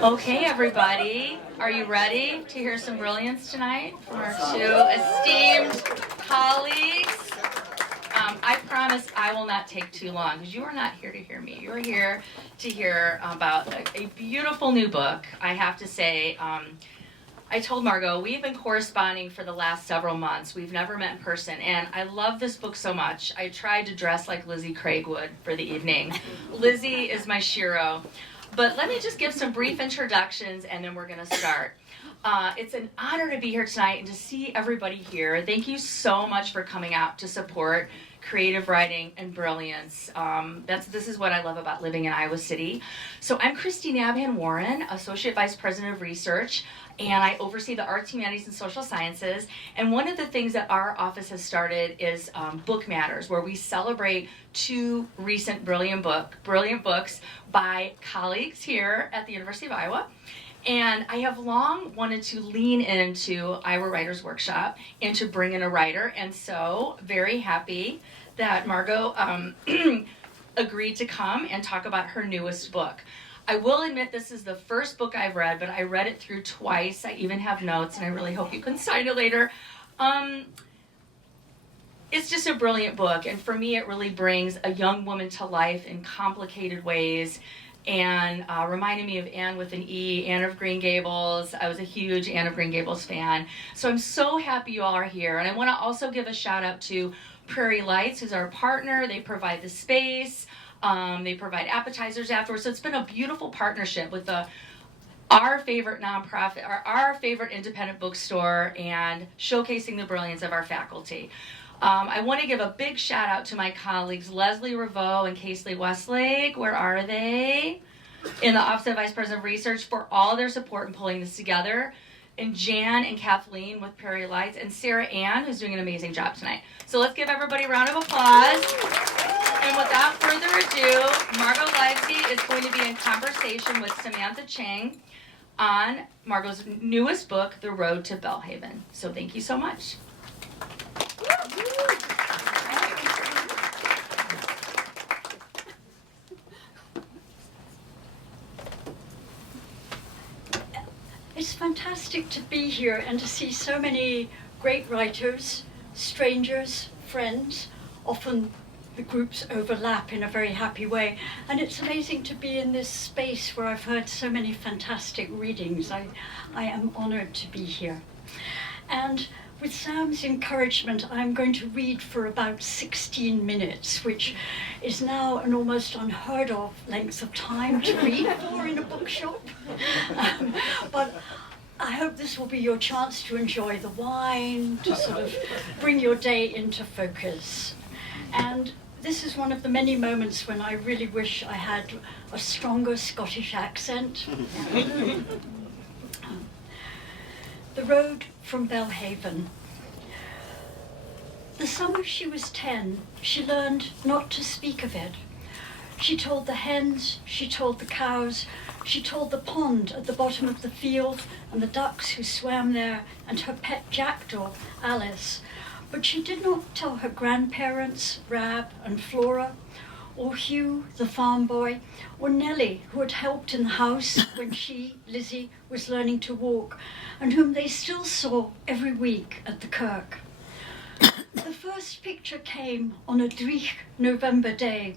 Okay, everybody, are you ready to hear some brilliance tonight from our two esteemed colleagues? I promise I will not take too long because you are not here to hear me. You are here to hear about a beautiful new book. I have to say, I told Margot, we've been corresponding for the last several months. We've never met in person, and I love this book so much. I tried to dress like Lizzie Craig would for the evening. Lizzie is my shiro. But let me just give some brief introductions, and then we're going to start. It's an honor to be here tonight and to see everybody here. Thank you so much for coming out to support creative writing and brilliance. This is what I love about living in Iowa City. So I'm Christy Nabhan Warren, Associate Vice President of Research, and I oversee the arts, humanities, and social sciences. And one of the things that our office has started is Book Matters, where we celebrate two recent brilliant books by colleagues here at the University of Iowa. And I have long wanted to lean into Iowa Writers Workshop and to bring in a writer. And so very happy that Margot agreed to come and talk about her newest book. I will admit this is the first book I've read, but I read it through twice. I even have notes, and I really hope you can sign it later. It's just a brilliant book, and for me it really brings a young woman to life in complicated ways, and reminded me of Anne with an E, Anne of Green Gables. I was a huge Anne of Green Gables fan. So I'm so happy you all are here, and I want to also give a shout out to Prairie Lights, who's our partner. They provide the space. They provide appetizers afterwards. So it's been a beautiful partnership with our favorite nonprofit, our favorite independent bookstore, and showcasing the brilliance of our faculty. I want to give a big shout out to my colleagues, Leslie Reveau and Casely Westlake. Where are they? In the Office of Vice President of Research, for all their support in pulling this together. And Jan and Kathleen with Prairie Lights, and Sarah Ann, who's doing an amazing job tonight. So let's give everybody a round of applause. And without further ado, Margot Livesey is going to be in conversation with Samantha Chang on Margot's newest book, The Road to Belhaven. So thank you so much. It's fantastic to be here and to see so many great writers, strangers, friends. Often the groups overlap in a very happy way. And it's amazing to be in this space where I've heard so many fantastic readings. I am honored to be here. And with Sam's encouragement, I'm going to read for about 16 minutes, which is now an almost unheard of length of time to read for in a bookshop. But I hope this will be your chance to enjoy the wine, to sort of bring your day into focus. And this is one of the many moments when I really wish I had a stronger Scottish accent. The Road from Belhaven. The summer she was 10, she learned not to speak of it. She told the hens, she told the cows, she told the pond at the bottom of the field and the ducks who swam there and her pet jackdaw, Alice. But she did not tell her grandparents, Rab and Flora, or Hugh, the farm boy, or Nellie, who had helped in the house when she, Lizzie, was learning to walk, and whom they still saw every week at the kirk. The first picture came on a dreich November day.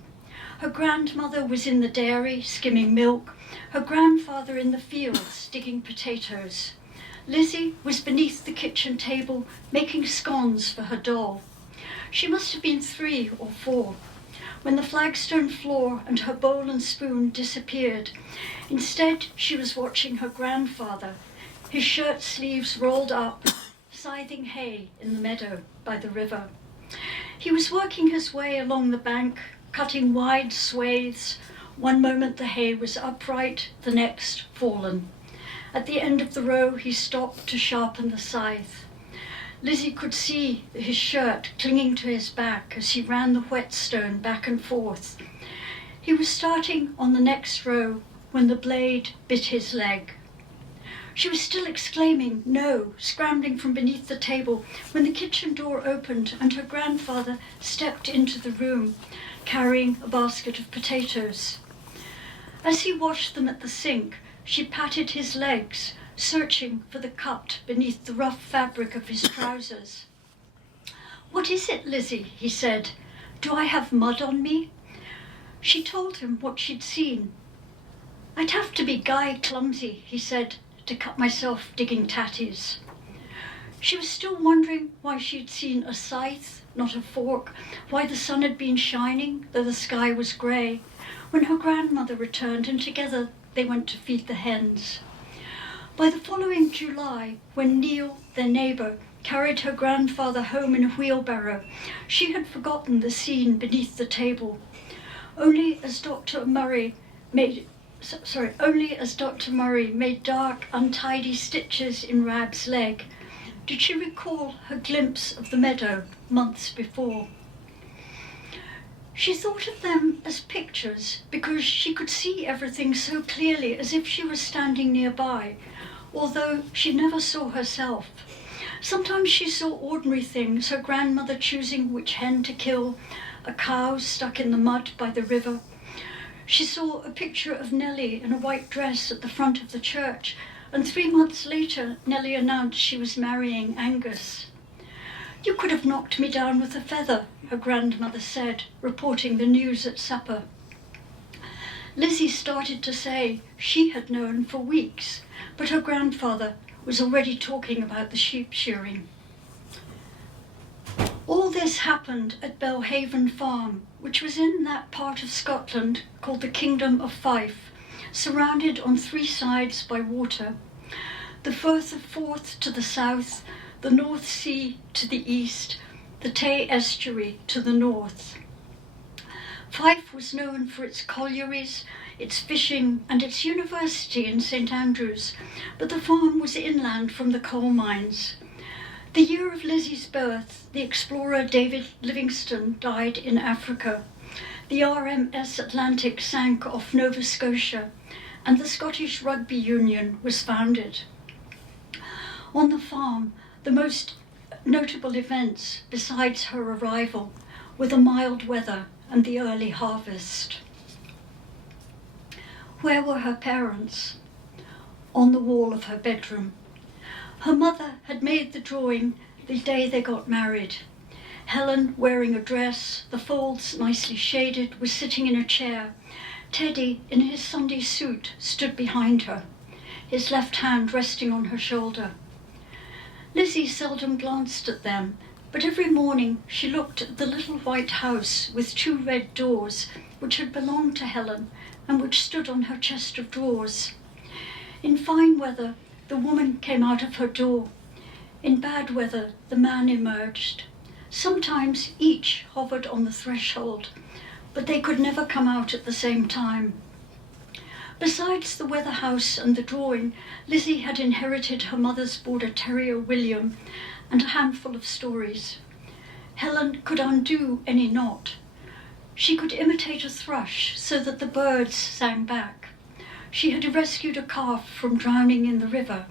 Her grandmother was in the dairy, skimming milk, her grandfather in the fields, digging potatoes. Lizzie was beneath the kitchen table, making scones for her doll. She must have been 3 or 4. When the flagstone floor and her bowl and spoon disappeared, instead she was watching her grandfather, his shirt sleeves rolled up, scything hay in the meadow by the river. He was working his way along the bank, cutting wide swathes. One moment the hay was upright, the next fallen. At the end of the row he stopped to sharpen the scythe. Lizzie could see his shirt clinging to his back as he ran the whetstone back and forth. He was starting on the next row when the blade bit his leg. She was still exclaiming, no, scrambling from beneath the table, when the kitchen door opened and her grandfather stepped into the room, carrying a basket of potatoes. As he washed them at the sink, She patted his legs, searching for the cut beneath the rough fabric of his trousers. "What is it, Lizzie?" he said. "Do I have mud on me?" She told him what she'd seen. "I'd have to be Guy clumsy," he said, "to cut myself digging tatties." She was still wondering why she'd seen a scythe, not a fork, why the sun had been shining, though the sky was grey, when her grandmother returned, and together they went to feed the hens. By the following July, when Neil, their neighbour, carried her grandfather home in a wheelbarrow, she had forgotten the scene beneath the table. Only as Dr. Murray made dark, untidy stitches in Rab's leg, did she recall her glimpse of the meadow months before. She thought of them as pictures because she could see everything so clearly as if she was standing nearby, although she never saw herself. Sometimes she saw ordinary things, her grandmother choosing which hen to kill, a cow stuck in the mud by the river. She saw a picture of Nellie in a white dress at the front of the church, and 3 months later Nellie announced she was marrying Angus. "You could have knocked me down with a feather," her grandmother said, reporting the news at supper. Lizzie started to say she had known for weeks, but her grandfather was already talking about the sheep shearing. All this happened at Belhaven Farm, which was in that part of Scotland called the Kingdom of Fife, surrounded on 3 sides by water. The Firth of Forth to the south, the North Sea to the east, the Tay estuary to the north. Fife was known for its collieries, its fishing, and its university in St. Andrews, but the farm was inland from the coal mines. The year of Lizzie's birth, the explorer David Livingstone died in Africa. The RMS Atlantic sank off Nova Scotia, and the Scottish Rugby Union was founded. On the farm, the most notable events, besides her arrival, were the mild weather and the early harvest. Where were her parents? On the wall of her bedroom. Her mother had made the drawing the day they got married. Helen, wearing a dress, the folds nicely shaded, was sitting in a chair. Teddy, in his Sunday suit, stood behind her, his left hand resting on her shoulder. Lizzie seldom glanced at them, but every morning she looked at the little white house with 2 red doors, which had belonged to Helen and which stood on her chest of drawers. In fine weather, the woman came out of her door. In bad weather, the man emerged. Sometimes each hovered on the threshold, but they could never come out at the same time. Besides the weather house and the drawing, Lizzie had inherited her mother's border terrier William and a handful of stories. Helen could undo any knot. She could imitate a thrush so that the birds sang back. She had rescued a calf from drowning in the river.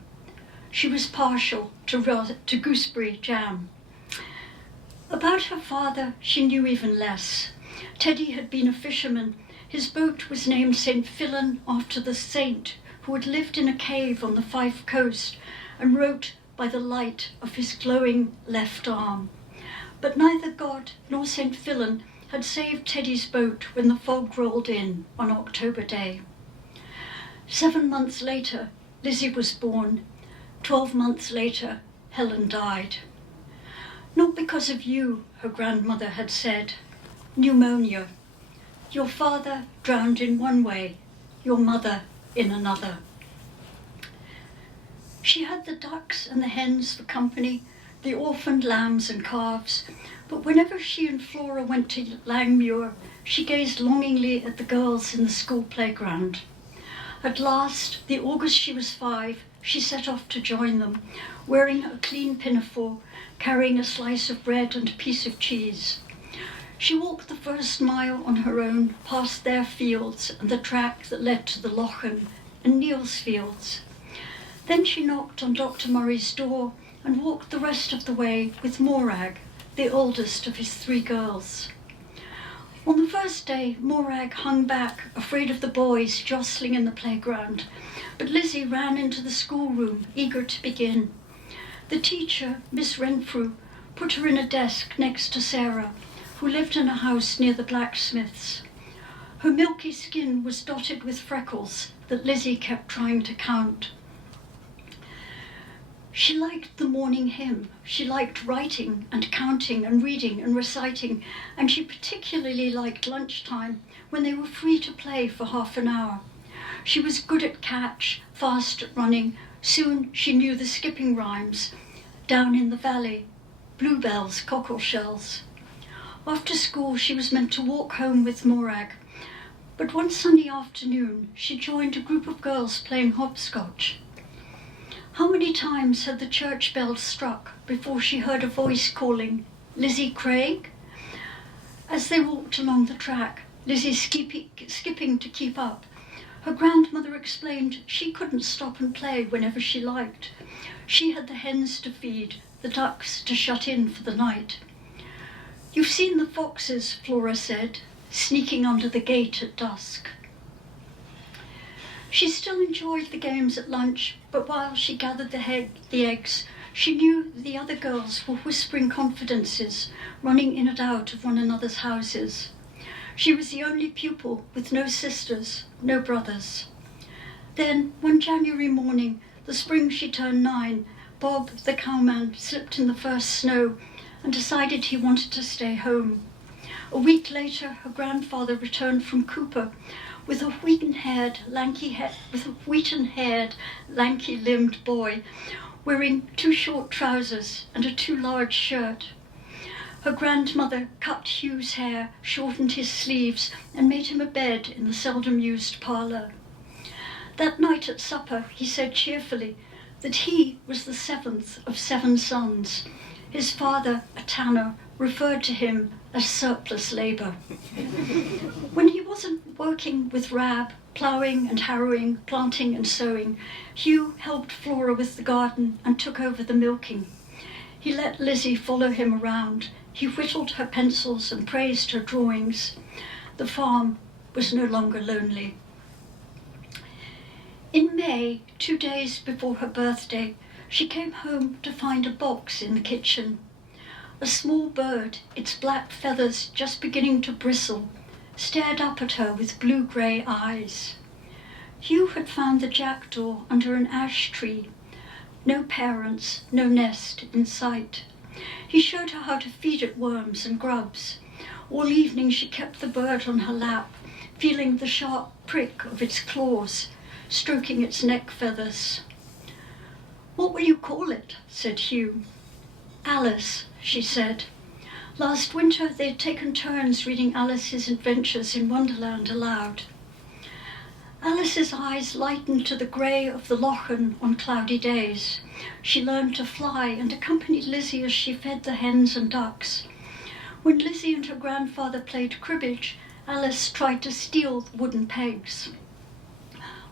She was partial to gooseberry jam. About her father she knew even less. Teddy had been a fisherman. His boat was named St. Fillan after the saint who had lived in a cave on the Fife coast and wrote by the light of his glowing left arm. But neither God nor St. Fillan had saved Teddy's boat when the fog rolled in on October Day. 7 months later, Lizzie was born. 12 months later, Helen died. "Not because of you," her grandmother had said. "Pneumonia. Your father drowned in one way, your mother in another." She had the ducks and the hens for company, the orphaned lambs and calves, but whenever she and Flora went to Langmuir, she gazed longingly at the girls in the school playground. At last, the August she was 5, she set off to join them, wearing a clean pinafore, carrying a slice of bread and a piece of cheese. She walked the first mile on her own, past their fields and the track that led to the Lochan and Neil's fields. Then she knocked on Dr. Murray's door and walked the rest of the way with Morag, the oldest of his 3 girls. On the first day, Morag hung back, afraid of the boys jostling in the playground, but Lizzie ran into the schoolroom, eager to begin. The teacher, Miss Renfrew, put her in a desk next to Sarah, who lived in a house near the blacksmith's. Her milky skin was dotted with freckles that Lizzie kept trying to count. She liked the morning hymn. She liked writing and counting and reading and reciting, and she particularly liked lunchtime when they were free to play for half an hour. She was good at catch, fast at running. Soon she knew the skipping rhymes. Down in the valley, bluebells, cockleshells. After school she was meant to walk home with Morag, but one Sunday afternoon she joined a group of girls playing hopscotch. How many times had the church bell struck before she heard a voice calling, "Lizzie Craig?" As they walked along the track, Lizzie skipping to keep up, her grandmother explained she couldn't stop and play whenever she liked. She had the hens to feed, the ducks to shut in for the night. "You've seen the foxes," Flora said, sneaking under the gate at dusk. She still enjoyed the games at lunch, but while she gathered the eggs, she knew the other girls were whispering confidences, running in and out of one another's houses. She was the only pupil with no sisters, no brothers. Then, one January morning, the spring she turned 9, Bob, the cowman, slipped in the first snow and decided he wanted to stay home. A week later, her grandfather returned from Cooper with a wheaten-haired, lanky-limbed boy wearing 2 short trousers and a too large shirt. Her grandmother cut Hugh's hair, shortened his sleeves, and made him a bed in the seldom-used parlour. That night at supper, he said cheerfully that he was the 7th of 7 sons. His father, a tanner, referred to him as surplus labour. When he wasn't working with Rab, ploughing and harrowing, planting and sowing, Hugh helped Flora with the garden and took over the milking. He let Lizzie follow him around. He whittled her pencils and praised her drawings. The farm was no longer lonely. In May, 2 days before her birthday, she came home to find a box in the kitchen. A small bird, its black feathers just beginning to bristle, stared up at her with blue-grey eyes. Hugh had found the jackdaw under an ash tree. No parents, no nest in sight. He showed her how to feed it worms and grubs. All evening she kept the bird on her lap, feeling the sharp prick of its claws, stroking its neck feathers. "What will you call it?" said Hugh. "Alice," she said. Last winter they'd taken turns reading Alice's adventures in Wonderland aloud. Alice's eyes lightened to the grey of the Lochen on cloudy days. She learned to fly and accompanied Lizzie as she fed the hens and ducks. When Lizzie and her grandfather played cribbage, Alice tried to steal the wooden pegs.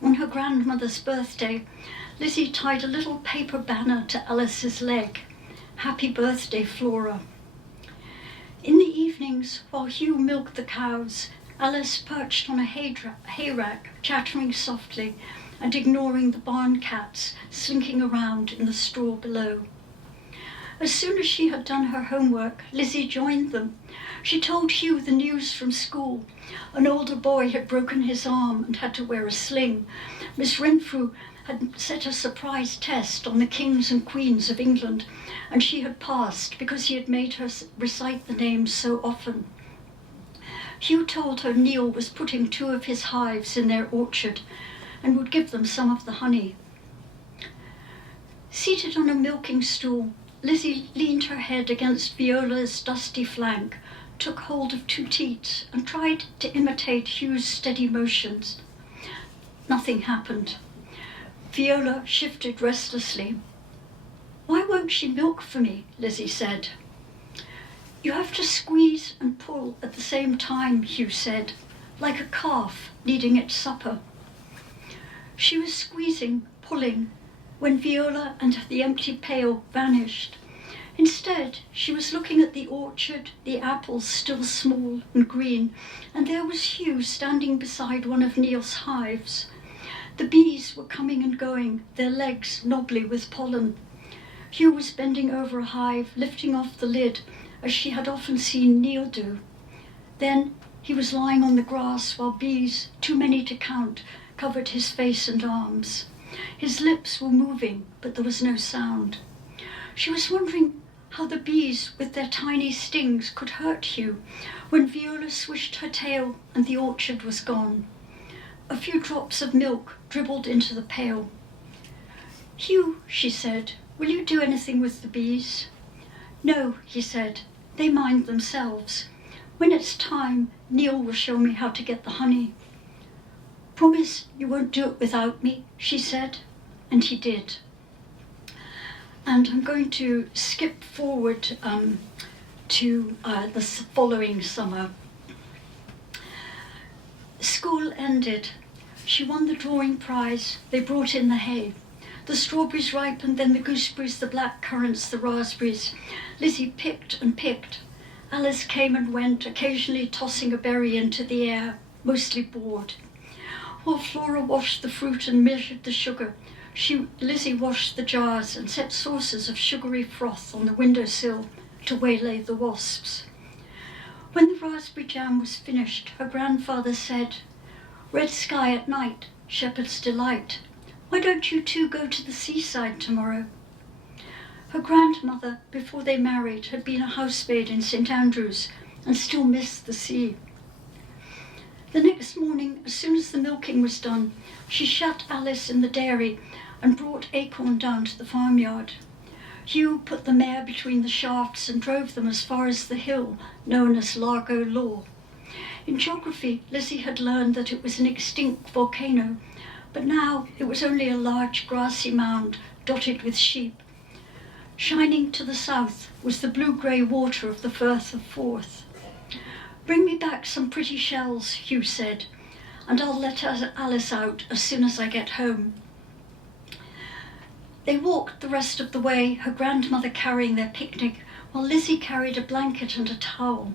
On her grandmother's birthday, Lizzie tied a little paper banner to Alice's leg. "Happy birthday, Flora." In the evenings, while Hugh milked the cows, Alice perched on a hayrack, chattering softly and ignoring the barn cats slinking around in the straw below. As soon as she had done her homework, Lizzie joined them. She told Hugh the news from school. An older boy had broken his arm and had to wear a sling. Miss Renfrew had set a surprise test on the kings and queens of England, and she had passed because he had made her recite the names so often. Hugh told her Neil was putting 2 of his hives in their orchard and would give them some of the honey. Seated on a milking stool, Lizzie leaned her head against Viola's dusty flank, took hold of 2 teats and tried to imitate Hugh's steady motions. Nothing happened. Viola shifted restlessly. "Why won't she milk for me?" Lizzie said. "You have to squeeze and pull at the same time," Hugh said, "like a calf needing its supper." She was squeezing, pulling, when Viola and the empty pail vanished. Instead, she was looking at the orchard, the apples still small and green, and there was Hugh standing beside one of Neil's hives. The bees were coming and going, their legs knobbly with pollen. Hugh was bending over a hive, lifting off the lid, as she had often seen Neil do. Then he was lying on the grass while bees, too many to count, covered his face and arms. His lips were moving, but there was no sound. She was wondering how the bees with their tiny stings could hurt Hugh when Viola swished her tail and the orchard was gone. A few drops of milk dribbled into the pail. "Hugh," she said, "will you do anything with the bees?" "No," he said, "they mind themselves. When it's time, Neil will show me how to get the honey." "Promise you won't do it without me," she said, and he did. And I'm going to skip forward to the following summer. School ended. She won the drawing prize. They brought in the hay. The strawberries ripened, then the gooseberries, the black currants, the raspberries. Lizzie picked and picked. Alice came and went, occasionally tossing a berry into the air, mostly bored. While Flora washed the fruit and measured the sugar, Lizzie washed the jars and set saucers of sugary froth on the windowsill to waylay the wasps. When the raspberry jam was finished, her grandfather said, "Red sky at night, shepherd's delight. Why don't you two go to the seaside tomorrow?" Her grandmother, before they married, had been a housemaid in St. Andrews and still missed the sea. The next morning, as soon as the milking was done, she shut Alice in the dairy and brought Acorn down to the farmyard. Hugh put the mare between the shafts and drove them as far as the hill known as Largo Law. In geography, Lizzie had learned that it was an extinct volcano, but now it was only a large grassy mound dotted with sheep. Shining to the south was the blue-grey water of the Firth of Forth. "Bring me back some pretty shells," Hugh said, "and I'll let Alice out as soon as I get home." They walked the rest of the way, her grandmother carrying their picnic, while Lizzie carried a blanket and a towel.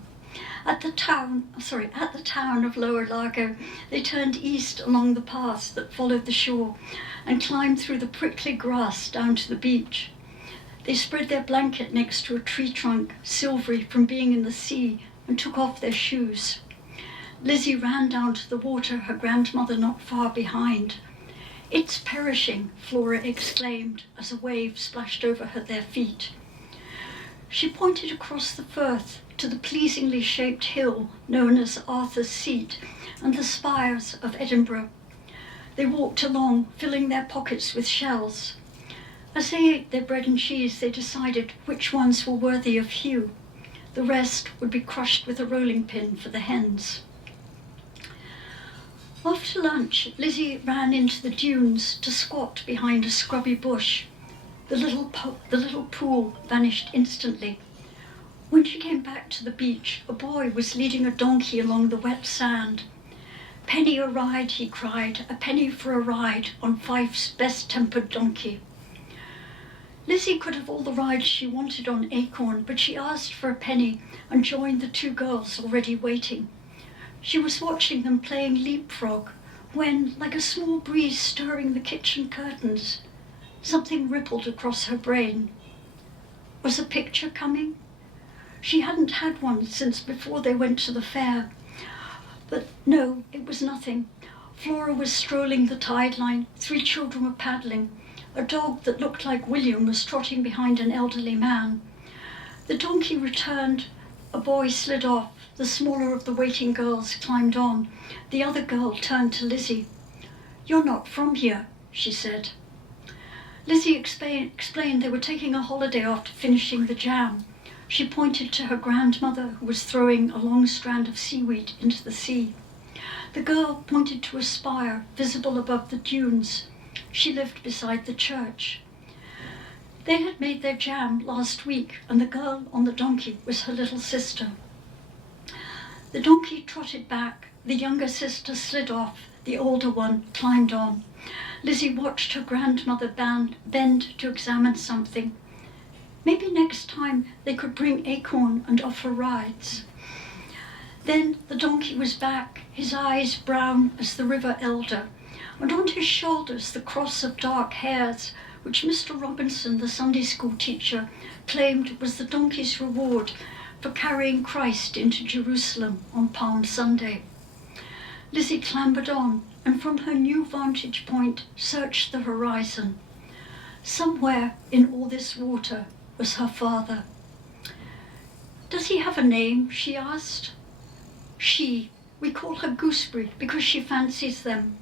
At the town of Lower Largo, they turned east along the path that followed the shore and climbed through the prickly grass down to the beach. They spread their blanket next to a tree trunk, silvery from being in the sea, and took off their shoes. Lizzie ran down to the water, her grandmother not far behind. "It's perishing," Flora exclaimed as a wave splashed over their feet. She pointed across the firth to the pleasingly shaped hill known as Arthur's Seat and the spires of Edinburgh. They walked along, filling their pockets with shells. As they ate their bread and cheese, they decided which ones were worthy of Hugh. The rest would be crushed with a rolling pin for the hens. After lunch, Lizzie ran into the dunes to squat behind a scrubby bush. The little pool vanished instantly. When she came back to the beach, a boy was leading a donkey along the wet sand. "Penny a ride," he cried, "a penny for a ride on Fife's best-tempered donkey." Lizzie could have all the rides she wanted on Acorn, but she asked for a penny and joined the two girls already waiting. She was watching them playing leapfrog when, like a small breeze stirring the kitchen curtains, something rippled across her brain. Was a picture coming? She hadn't had one since before they went to the fair. But no, it was nothing. Flora was strolling the tide line, 3 children were paddling. A dog that looked like William was trotting behind an elderly man. The donkey returned. A boy slid off. The smaller of the waiting girls climbed on. The other girl turned to Lizzie. "You're not from here," she said. Lizzie explained they were taking a holiday after finishing the jam. She pointed to her grandmother, who was throwing a long strand of seaweed into the sea. The girl pointed to a spire visible above the dunes. She lived beside the church. They had made their jam last week, and the girl on the donkey was her little sister. The donkey trotted back. The younger sister slid off. The older one climbed on. Lizzie watched her grandmother bend to examine something. Maybe next time they could bring acorn and offer rides. Then the donkey was back, his eyes brown as the river elder, and on his shoulders the cross of dark hairs, which Mr. Robinson, the Sunday school teacher, claimed was the donkey's reward for carrying Christ into Jerusalem on Palm Sunday. Lizzie clambered on, and from her new vantage point searched the horizon. Somewhere in all this water was her father. "Does he have a name?" she asked. We call her Gooseberry because she fancies them."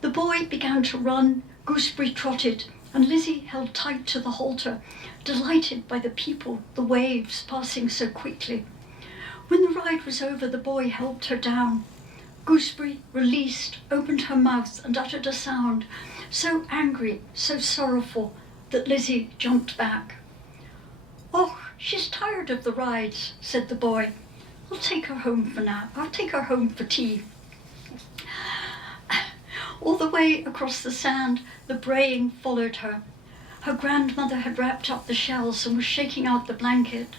The boy began to run, Gooseberry trotted, and Lizzie held tight to the halter, delighted by the people, the waves passing so quickly. When the ride was over, the boy helped her down. Gooseberry, released, opened her mouth and uttered a sound, so angry, so sorrowful, that Lizzie jumped back. "Oh, she's tired of the rides," said the boy. "I'll take her home for now. I'll take her home for tea." All the way across the sand, the braying followed her. Her grandmother had wrapped up the shells and was shaking out the blanket.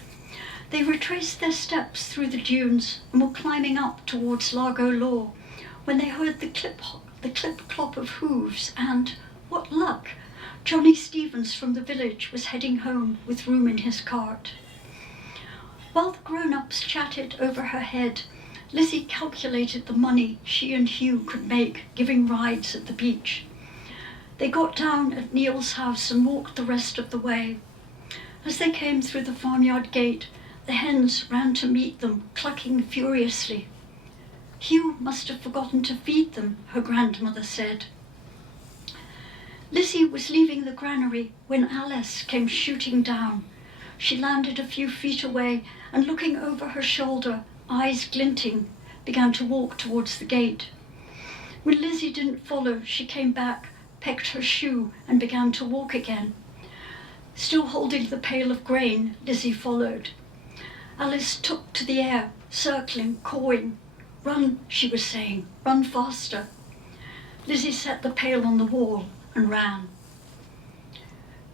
They retraced their steps through the dunes and were climbing up towards Largo Law when they heard the clip-clop of hooves and, what luck, Johnny Stevens from the village was heading home with room in his cart. While the grown-ups chatted over her head, Lizzie calculated the money she and Hugh could make giving rides at the beach. They got down at Neil's house and walked the rest of the way. As they came through the farmyard gate, the hens ran to meet them, clucking furiously. "Hugh must have forgotten to feed them," her grandmother said. Lizzie was leaving the granary when Alice came shooting down. She landed a few feet away and, looking over her shoulder, eyes glinting, began to walk towards the gate. When Lizzie didn't follow, she came back, pecked her shoe, and began to walk again. Still holding the pail of grain, Lizzie followed. Alice took to the air, circling, cawing. "Run," she was saying, "run faster." Lizzie set the pail on the wall and ran.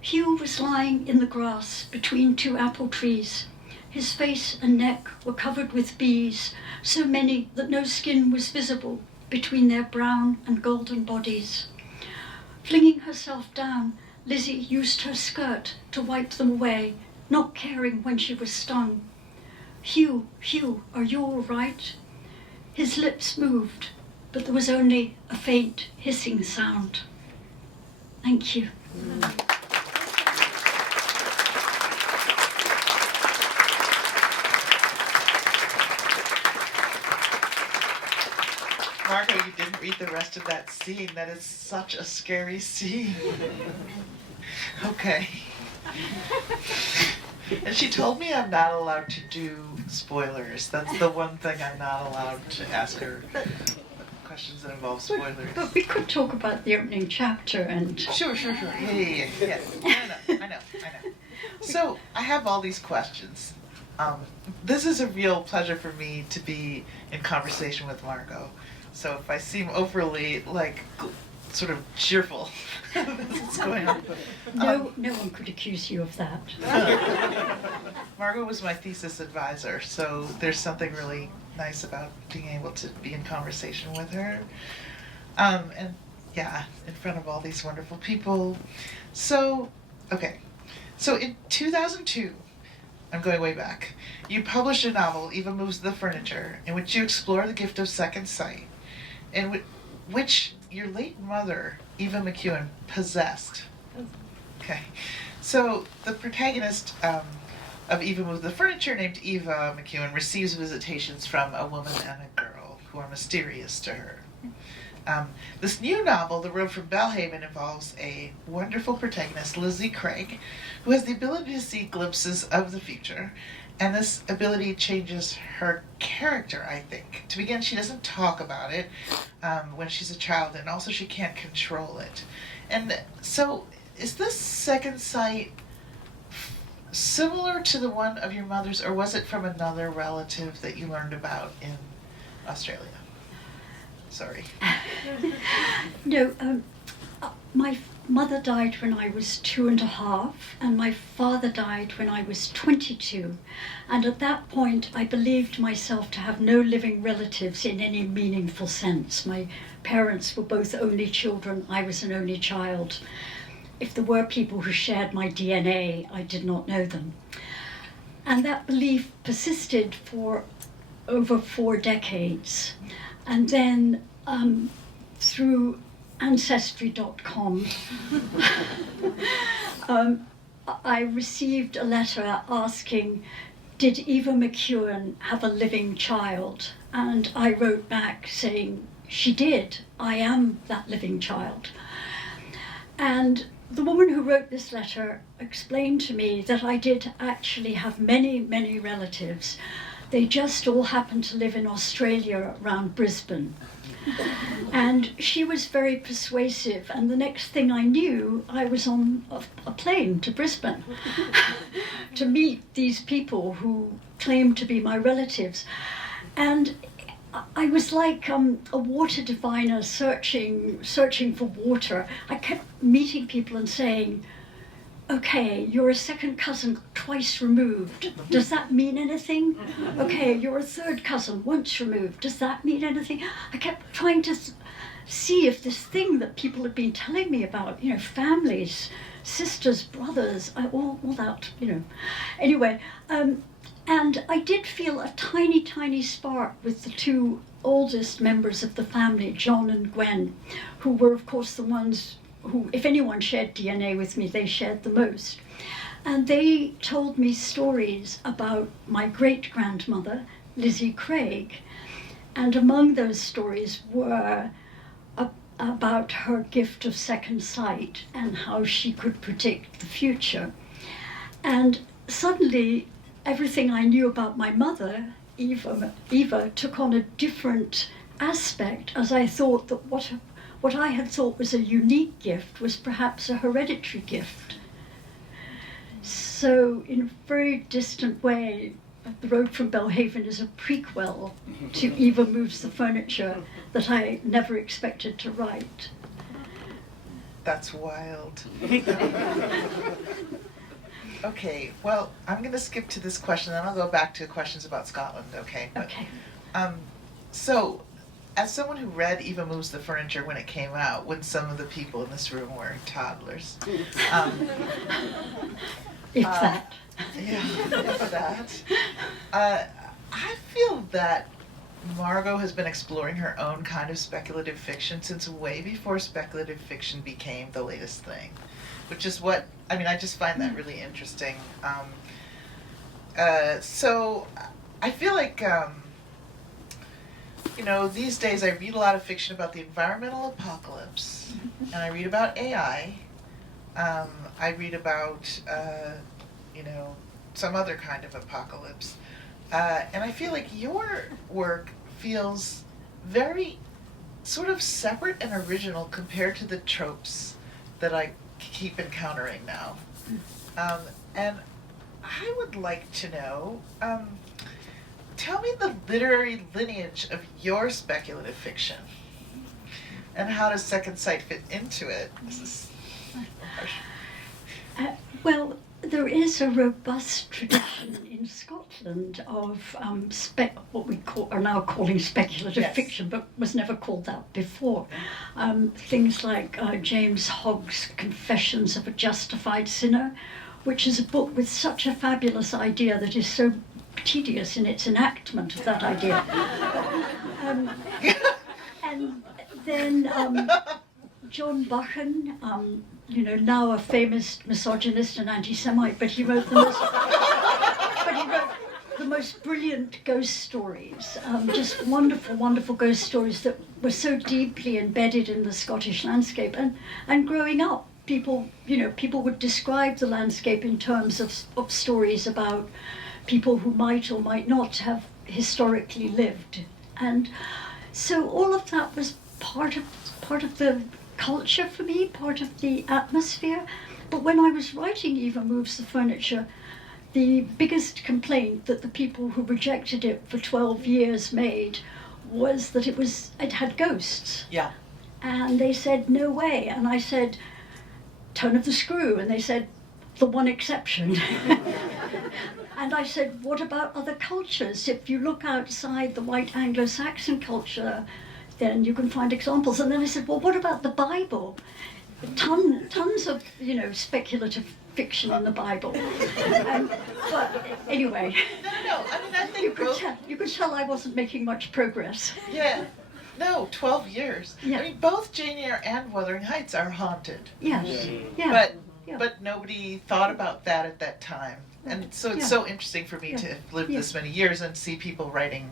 Hugh was lying in the grass between two apple trees. His face and neck were covered with bees, so many that no skin was visible between their brown and golden bodies. Flinging herself down, Lizzie used her skirt to wipe them away, not caring when she was stung. "Hugh, Hugh, are you all right?" His lips moved, but there was only a faint hissing sound. Thank you. Margot, you didn't read the rest of that scene. That is such a scary scene. Okay. And she told me I'm not allowed to do spoilers. That's the one thing I'm not allowed to ask her. Questions that involve spoilers. But we could talk about the opening chapter and... Sure. Yeah. I know. So, I have all these questions. This is a real pleasure for me to be in conversation with Margot. So if I seem overly, sort of cheerful, that's what's going on. No one could accuse you of that. Margot was my thesis advisor, so there's something really nice about being able to be in conversation with her. And yeah, in front of all these wonderful people. So, okay. So in 2002, I'm going way back, you published a novel, Eva Moves the Furniture, in which you explore the gift of second sight, and which your late mother, Eva McEwen, possessed. Okay. So the protagonist of Eva Moves the Furniture, named Eva McEwen, receives visitations from a woman and a girl who are mysterious to her. This new novel, The Road from Belhaven, involves a wonderful protagonist, Lizzie Craig, who has the ability to see glimpses of the future, and this ability changes her character, I think. To begin, she doesn't talk about it when she's a child, and also she can't control it. And so, is this second sight similar to the one of your mother's, or was it from another relative that you learned about in Australia? Sorry. No, mother died when I was 2.5, and my father died when I was 22. And at that point, I believed myself to have no living relatives in any meaningful sense. My parents were both only children. I was an only child. If there were people who shared my DNA, I did not know them. And that belief persisted for over 4 decades. And then through Ancestry.com, I received a letter asking, did Eva McEwen have a living child? And I wrote back saying, she did. I am that living child. And the woman who wrote this letter explained to me that I did actually have many, many relatives. They just all happened to live in Australia around Brisbane. And she was very persuasive, and the next thing I knew, I was on a plane to Brisbane to meet these people who claimed to be my relatives. And I was like a water diviner searching for water. I kept meeting people and saying, okay, you're a second cousin twice removed. Does that mean anything? Okay, you're a third cousin once removed. Does that mean anything? I kept trying to see if this thing that people had been telling me about, families, sisters, brothers, all that, Anyway, and I did feel a tiny, tiny spark with the 2 oldest members of the family, John and Gwen, who were, of course, the ones who, if anyone shared DNA with me, they shared the most. And they told me stories about my great-grandmother, Lizzie Craig. And among those stories were about her gift of second sight and how she could predict the future. And suddenly, everything I knew about my mother, Eva, took on a different aspect, as I thought that what I had thought was a unique gift was perhaps a hereditary gift. So in a very distant way, The Road from Belhaven is a prequel to Eva Moves the Furniture that I never expected to write. That's wild. Okay, well, I'm going to skip to this question, then I'll go back to questions about Scotland, okay? Okay. So, as someone who read Eva Moves the Furniture when it came out, when some of the people in this room were toddlers, If that. Yeah, if that. I feel that Margot has been exploring her own kind of speculative fiction since way before speculative fiction became the latest thing, which is I just find that really interesting. So I feel like, these days I read a lot of fiction about the environmental apocalypse, and I read about AI. I read about, some other kind of apocalypse. And I feel like your work feels very sort of separate and original compared to the tropes that I keep encountering now. And I would like to know, tell me the literary lineage of your speculative fiction, and how does Second Sight fit into it? This is harsh. Well, there is a robust tradition in Scotland of what we are now calling speculative fiction, but was never called that before. Things like James Hogg's Confessions of a Justified Sinner, which is a book with such a fabulous idea that is so tedious in its enactment of that idea. And then John Buchan, now a famous misogynist and anti-Semite, but he wrote the most brilliant ghost stories, just wonderful, wonderful ghost stories that were so deeply embedded in the Scottish landscape. And growing up, people would describe the landscape in terms of stories about people who might or might not have historically lived. And so all of that was part of the culture for me, part of the atmosphere. But when I was writing Eva Moves the Furniture, the biggest complaint that the people who rejected it for 12 years made was that it had ghosts. Yeah. And they said, no way. And I said, turn of the screw, and they said, the one exception. And I said, what about other cultures? If you look outside the white Anglo-Saxon culture, then you can find examples. And then I said, well, what about the Bible? Tons of, speculative fiction in the Bible. But anyway, No, I mean, I think you could tell I wasn't making much progress. Yeah. No, 12 years. Yeah. I mean, both Jane Eyre and Wuthering Heights are haunted. Yes. Yeah. But Yeah. but nobody thought about that at that time. And so it's so interesting for me to have lived this many years and see people writing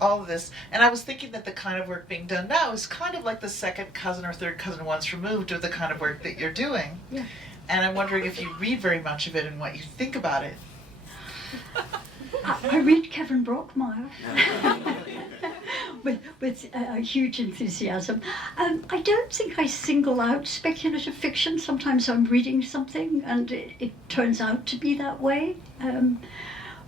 all of this. And I was thinking that the kind of work being done now is kind of like the second cousin or third cousin once removed of the kind of work that you're doing. Yeah. And I'm wondering if you read very much of it and what you think about it. I read Kevin Brockmeyer with a huge enthusiasm. I don't think I single out speculative fiction. Sometimes I'm reading something and it turns out to be that way.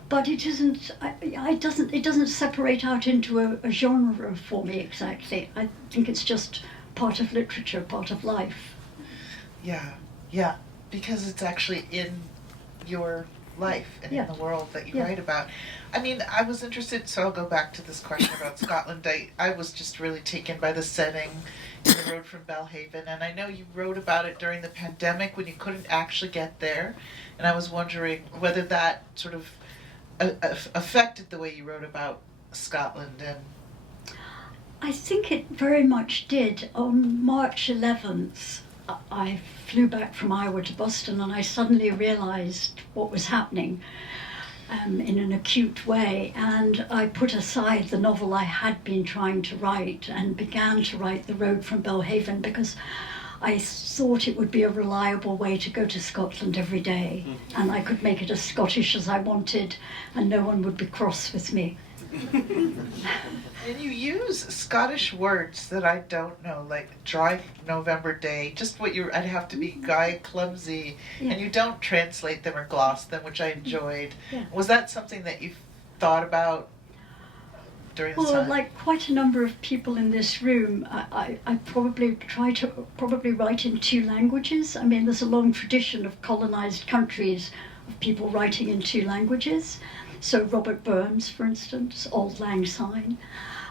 But it isn't. It doesn't separate out into a genre for me exactly. I think it's just part of literature, part of life. Yeah, because it's actually in your life and in the world that you write about. I mean, I was interested, so I'll go back to this question about Scotland. I was just really taken by the setting in the road from Belhaven, and I know you wrote about it during the pandemic when you couldn't actually get there, and I was wondering whether that sort of affected the way you wrote about Scotland. And I think it very much did. On March 11th, I flew back from Iowa to Boston, and I suddenly realized what was happening in an acute way, and I put aside the novel I had been trying to write and began to write The Road from Belhaven because I thought it would be a reliable way to go to Scotland every day, and I could make it as Scottish as I wanted, and no one would be cross with me. And you use Scottish words that I don't know, like dry November day, just what I'd have to be guy clumsy, and you don't translate them or gloss them, which I enjoyed. Yeah. Was that something that you thought about during this Well, time? like quite a number of people in this room, I probably try to write in two languages. I mean, there's a long tradition of colonized countries of people writing in two languages. So Robert Burns, for instance, Auld Lang Syne,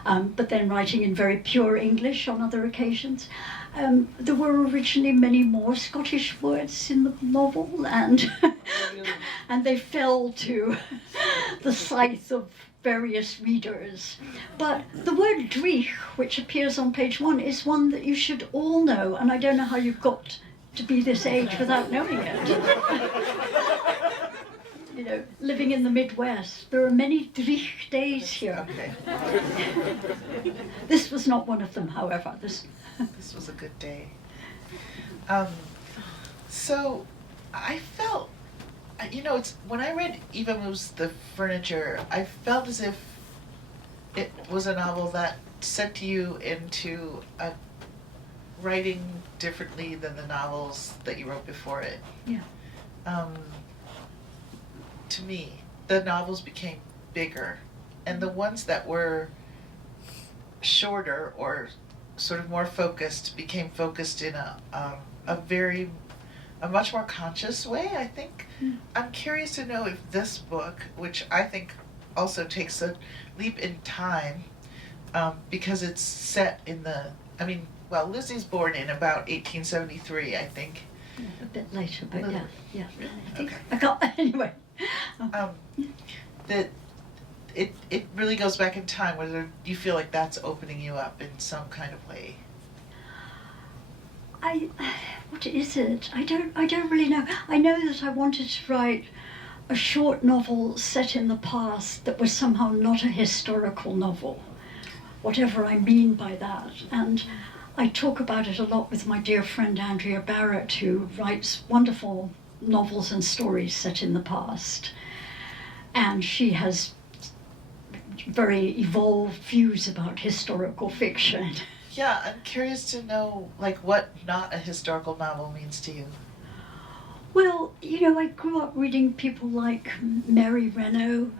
but then writing in very pure English on other occasions. There were originally many more Scottish words in the novel, and and they fell to the scythe of various readers. But the word dreich, which appears on page 1, is one that you should all know, and I don't know how you got to be this age without knowing it. Living in the Midwest, there are many dreich days here. Okay. This was not one of them, however. This was a good day. So I felt, it's when I read Eva Moves the Furniture, I felt as if it was a novel that sent you into writing differently than the novels that you wrote before it. Yeah. To me, the novels became bigger, and the ones that were shorter or sort of more focused became focused in a much more conscious way, I think. I'm curious to know if this book, which I think also takes a leap in time, because it's set in Lizzie's born in about 1873, I think. Yeah, a bit later, but yeah. I think Okay. I got anyway. That it really goes back in time, whether you feel like that's opening you up in some kind of way. What is it? I don't really know. I know that I wanted to write a short novel set in the past that was somehow not a historical novel, whatever I mean by that. And I talk about it a lot with my dear friend Andrea Barrett, who writes wonderful novels and stories set in the past. And she has very evolved views about historical fiction. Yeah, I'm curious to know, what not a historical novel means to you. Well, I grew up reading people like Mary Renault,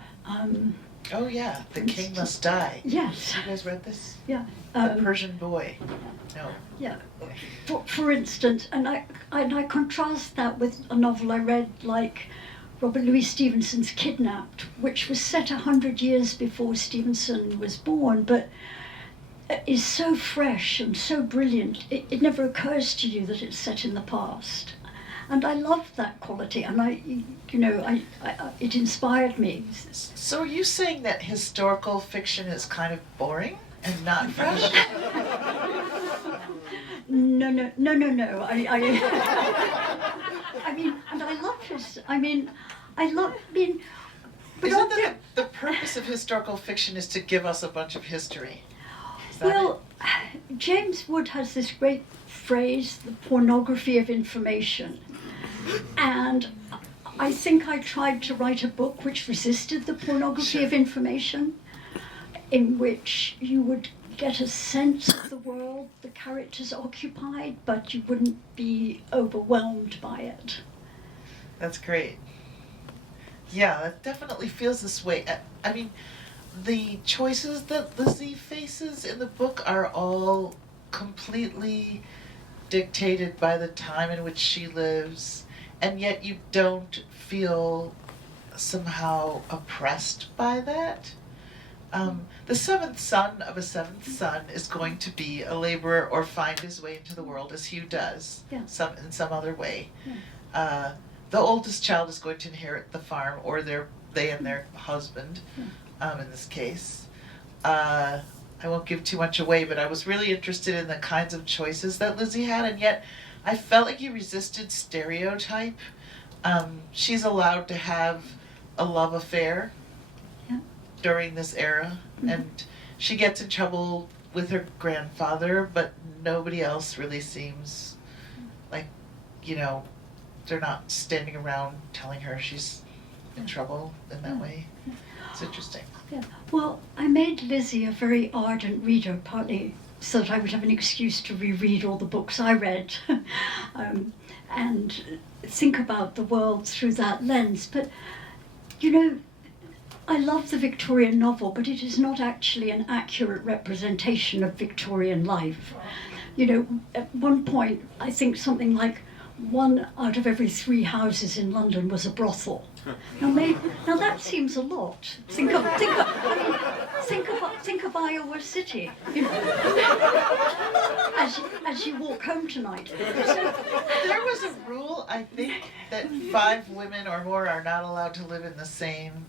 Oh yeah, The King Must Die. Yes. You guys read this? Yeah. The Persian Boy. No. Yeah. For instance, and I contrast that with a novel I read like Robert Louis Stevenson's Kidnapped, which was set 100 years before Stevenson was born, but is so fresh and so brilliant. It never occurs to you that it's set in the past. And I loved that quality, and it inspired me. So are you saying that historical fiction is kind of boring and not fresh? No. I mean, and I love his. But Isn't that the purpose of historical fiction is to give us a bunch of history? Is that well, James Wood has this great phrase, the pornography of information. And I think I tried to write a book which resisted the pornography of information, in which you would get a sense of the world the characters occupied, but you wouldn't be overwhelmed by it. That's great. Yeah, that definitely feels this way. I mean, the choices that Lizzie faces in the book are all completely dictated by the time in which she lives, and yet you don't feel somehow oppressed by that. The seventh son of a seventh son is going to be a laborer or find his way into the world as Hugh does, Yeah. in some other way. Yeah. The oldest child is going to inherit the farm, or they and their husband, in this case. I won't give too much away, but I was really interested in the kinds of choices that Lizzie had, and yet I felt like you resisted stereotype. She's allowed to have a love affair during this era, and she gets in trouble with her grandfather, but nobody else really seems like, they're not standing around telling her she's in trouble in that way. It's interesting. Yeah. Well, I made Lizzie a very ardent reader, partly so that I would have an excuse to reread all the books I read and think about the world through that lens. But, I love the Victorian novel, but it is not actually an accurate representation of Victorian life. At one point, I think something like 1 out of every 3 houses in London was a brothel. Now that seems a lot. Think of Iowa City, as you walk home tonight. There was a rule, I think, that 5 women or more are not allowed to live in the same,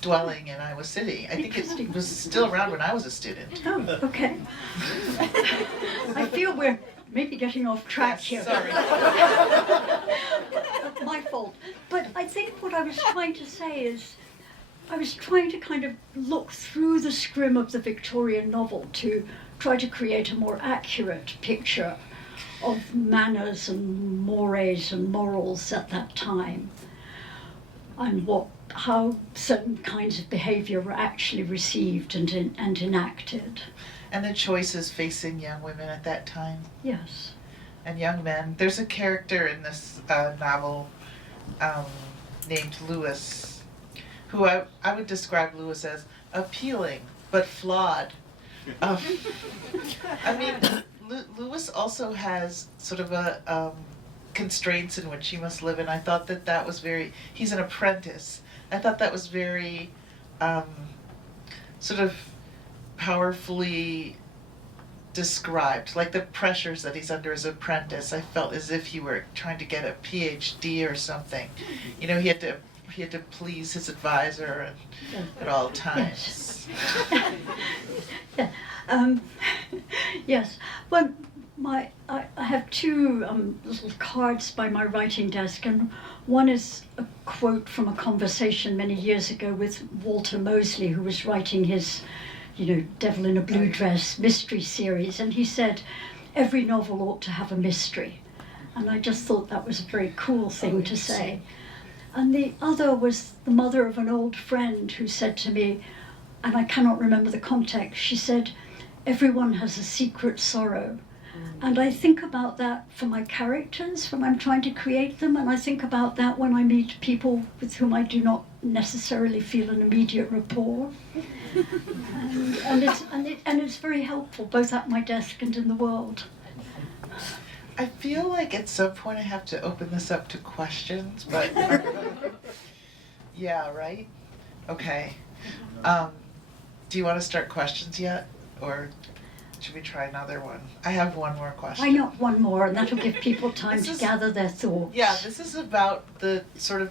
dwelling in Iowa City. I think it was still around when I was a student. Oh, okay. I feel we're maybe getting off track here. Sorry. My fault. But I think what I was trying to say is, I was trying to kind of look through the scrim of the Victorian novel to try to create a more accurate picture of manners and mores and morals at that time, and how certain kinds of behavior were actually received and enacted. And the choices facing young women at that time. Yes. And young men. There's a character in this novel named Lewis, who I would describe Lewis as appealing but flawed. Lewis also has sort of a constraints in which he must live, and I thought that was he's an apprentice. I thought that was very sort of powerfully described, like the pressures that he's under as an apprentice. I felt as if he were trying to get a PhD or something. He had to please his advisor at all times. Yes. Yes. Well, I have 2 little cards by my writing desk, and one is a quote from a conversation many years ago with Walter Mosley, who was writing his Devil in a Blue Dress mystery series, and he said, every novel ought to have a mystery. And I just thought that was a very cool thing to say. And the other was the mother of an old friend who said to me, and I cannot remember the context, she said, everyone has a secret sorrow, And I think about that for my characters when I'm trying to create them, and I think about that when I meet people with whom I do not necessarily feel an immediate rapport. And it's very helpful, both at my desk and in the world. I feel like at some point I have to open this up to questions, but yeah, right? Okay. Do you want to start questions yet, or should we try another one? I have one more question. Why not one more, and that'll give people time to gather their thoughts. Yeah, this is about the sort of,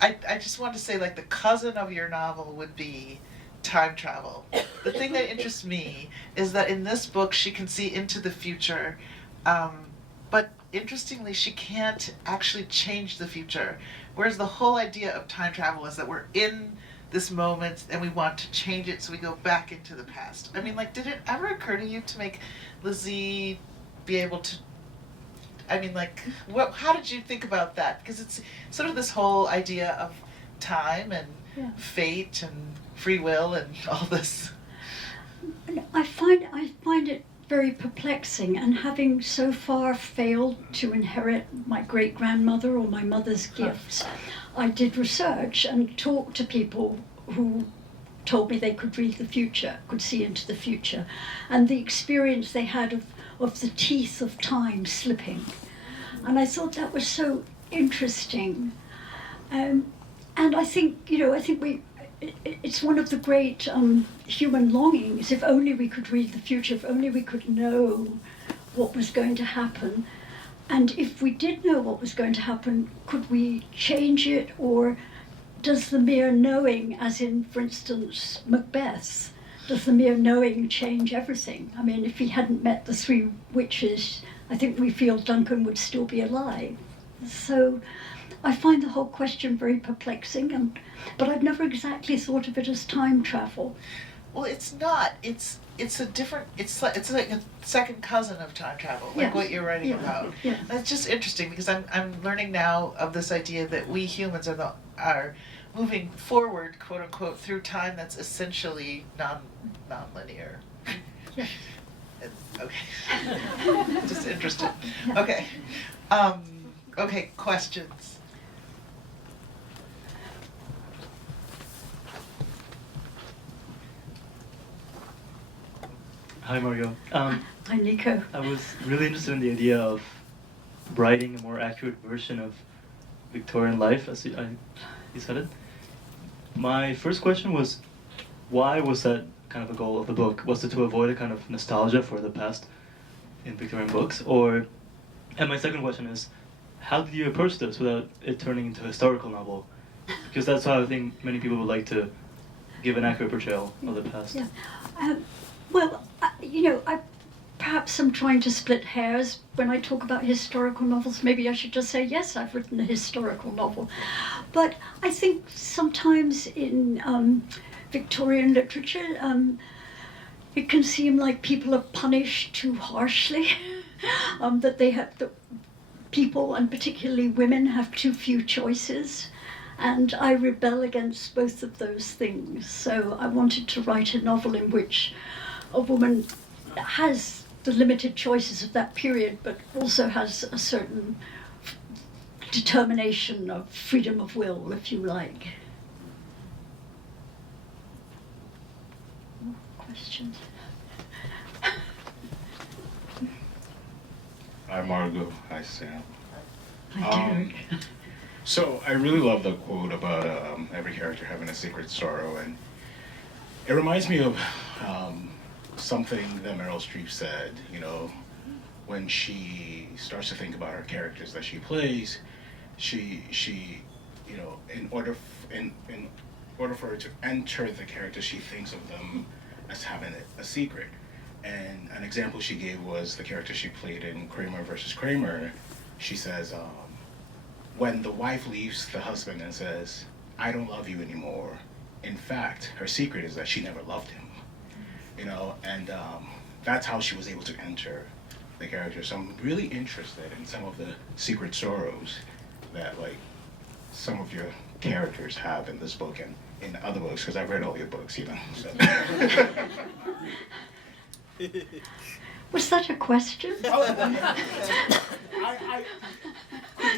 I just want to say, like, the cousin of your novel would be time travel. The thing that interests me is that in this book she can see into the future, but interestingly she can't actually change the future, whereas the whole idea of time travel is that we're in this moment and we want to change it, so we go back into the past. I mean, like, did it ever occur to you to make Lizzie be able to, I mean, like, how did you think about that? Because it's sort of this whole idea of time and fate and free will and all this. I find it very perplexing, and having so far failed to inherit my great-grandmother or my mother's gifts, I did research and talked to people who told me they could read the future, could see into the future, and the experience they had of the teeth of time slipping. And I thought that was so interesting. And I think, it's one of the great human longings. If only we could read the future, if only we could know what was going to happen. And if we did know what was going to happen, could we change it? Or does the mere knowing, as in, for instance, Macbeth, does the mere knowing change everything? I mean, if he hadn't met the three witches, I think we feel Duncan would still be alive. So I find the whole question very perplexing, but I've never exactly thought of it as time travel. Well, it's not. It's a different. It's like a second cousin of time travel, like what you're writing about. Yeah. It's just interesting because I'm learning now of this idea that we humans are moving forward, quote unquote, through time that's essentially non-linear. Yeah. Okay. Just interested. Okay. Okay. Questions. Hi, Margot. Hi, Nico. I was really interested in the idea of writing a more accurate version of Victorian life, as you said it. My first question was, why was that kind of a goal of the book? Was it to avoid a kind of nostalgia for the past in Victorian books? And my second question is, how did you approach this without it turning into a historical novel? Because that's how I think many people would like to give an accurate portrayal of the past. Yeah. I perhaps am trying to split hairs when I talk about historical novels. Maybe I should just say, yes, I've written a historical novel. But I think sometimes in Victorian literature, it can seem like people are punished too harshly, that people, and particularly women, have too few choices. And I rebel against both of those things. So I wanted to write a novel in which a woman has the limited choices of that period, but also has a certain determination of freedom of will, if you like. More questions? Hi, Margot. Hi, Sam. Hi, Derek. So I really love the quote about every character having a secret sorrow, and it reminds me of something that Meryl Streep said, when she starts to think about her characters that she plays, she in order for her to enter the character, she thinks of them as having a secret. And an example she gave was the character she played in Kramer versus Kramer. She says, when the wife leaves the husband and says, "I don't love you anymore," in fact, her secret is that she never loved him. And that's how she was able to enter the character. So I'm really interested in some of the secret sorrows that, like, some of your characters have in this book and in other books, because I've read all your books, So. Was that a question? Could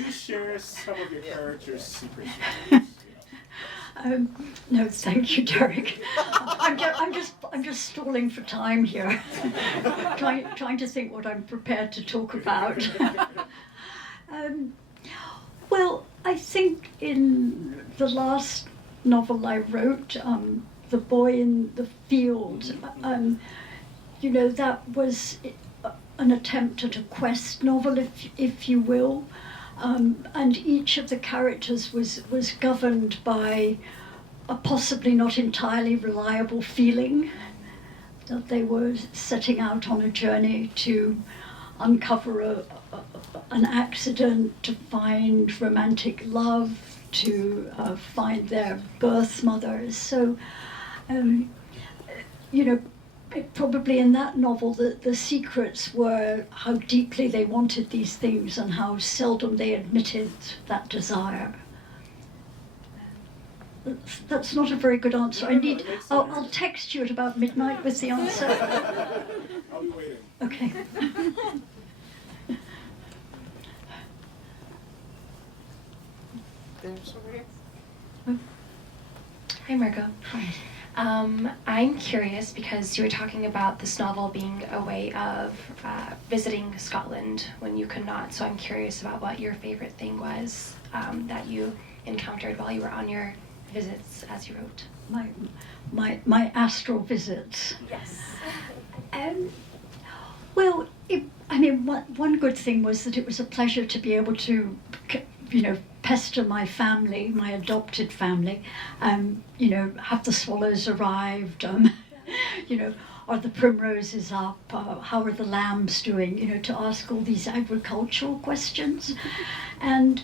you share some of your character's secrets? No, thank you, Derek. I'm just stalling for time here, trying to think what I'm prepared to talk about. Well, I think in the last novel I wrote, The Boy in the Field, that was an attempt at a quest novel, if you will. And each of the characters was governed by a possibly not entirely reliable feeling that they were setting out on a journey to uncover an accident, to find romantic love, to find their birth mothers. So, probably in that novel, the secrets were how deeply they wanted these things and how seldom they admitted that desire. That's not a very good answer. I'll text you at about midnight with the answer. I'll be waiting. Okay. Hi, Margot. Hi. I'm curious because you were talking about this novel being a way of visiting Scotland when you could not. So I'm curious about what your favorite thing was that you encountered while you were on your visits as you wrote. My astral visits. Yes. Well, one good thing was that it was a pleasure to be able to, pester my family, my adopted family, have the swallows arrived, are the primroses up, how are the lambs doing, to ask all these agricultural questions. And,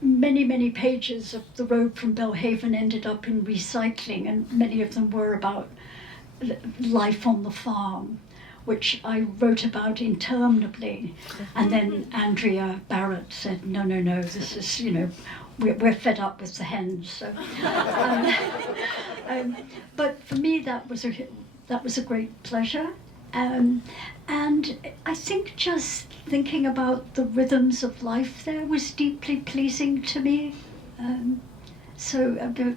many pages of The Road from Belhaven ended up in recycling, and many of them were about life on the farm, which I wrote about interminably. And then Andrea Barrett said, no, this is, we're fed up with the hens. So, but for me, that was a great pleasure. And I think just thinking about the rhythms of life there was deeply pleasing to me.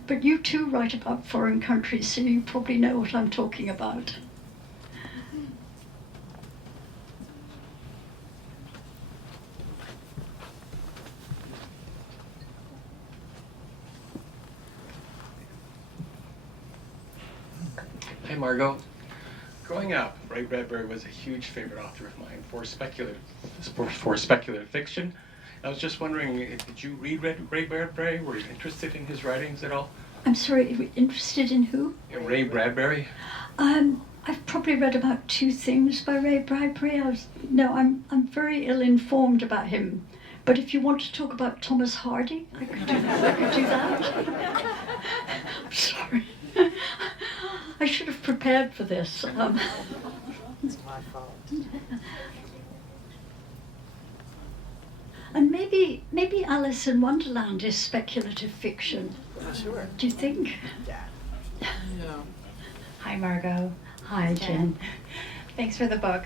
But you too write about foreign countries, so you probably know what I'm talking about. Hi, Margot. Growing up, Ray Bradbury was a huge favorite author of mine for speculative fiction. I was just wondering, did you read Ray Bradbury? Were you interested in his writings at all? I'm sorry, interested in who? Ray Bradbury. I've probably read about 2 things by Ray Bradbury. I'm very ill-informed about him. But if you want to talk about Thomas Hardy, I could do that. I'm sorry. I should have prepared for this. It's my fault. And maybe Alice in Wonderland is speculative fiction. Sure. Do you think? Yeah. Hi, Margot. Hi, Jen. Thanks for the book.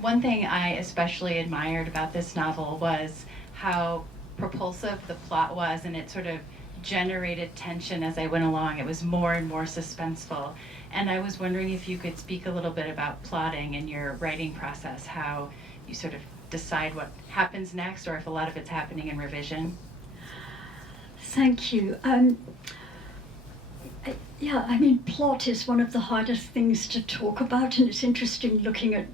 One thing I especially admired about this novel was how propulsive the plot was, and it sort of generated tension as I went along. It was more and more suspenseful. And I was wondering if you could speak a little bit about plotting in your writing process, how you sort of decide what happens next, or if a lot of it's happening in revision. Thank you. Plot is one of the hardest things to talk about, and it's interesting looking at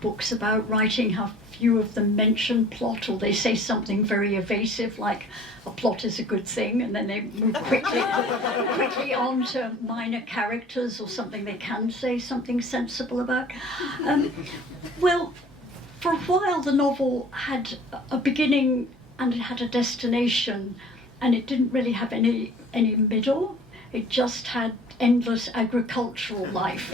books about writing how few of them mention plot, or they say something very evasive like a plot is a good thing, and then they move quickly on to minor characters or something they can say something sensible about. Well, for a while the novel had a beginning and it had a destination, and it didn't really have any middle. It just had endless agricultural life.